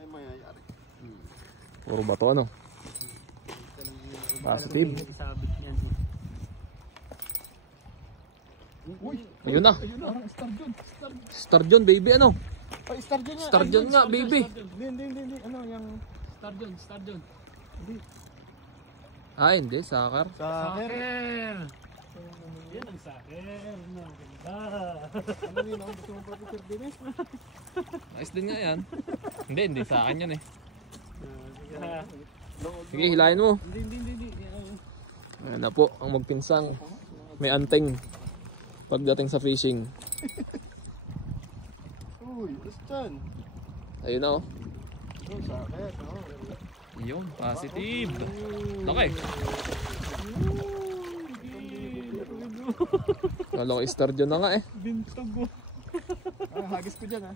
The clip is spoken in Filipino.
ay mayayari. Puro bato ano. Positive. Isabit yan. Uy! Ayun na. Ayun na. Star John. Star John baby ano. Ay, Star John nga. Star John nga baby. Hindi. Ano yung... Star John. Hindi. Ah hindi, sakar. Saker. Yan ang saker. Ganda. Ano yun ang gusto mong pati Sir Dennis? Nice din nga yan. Hindi sa akin yan eh. Load. Sige, hilahin mo. Hindi. Ayan na po, ang magpinsang may anting pagdating sa fishing. Uy, Christian. Ayun na oh. Oh, Saker. Yun, positive. Laki. Kala ko Star John na nga eh. Bintog ko. Hagis ko dyan ha.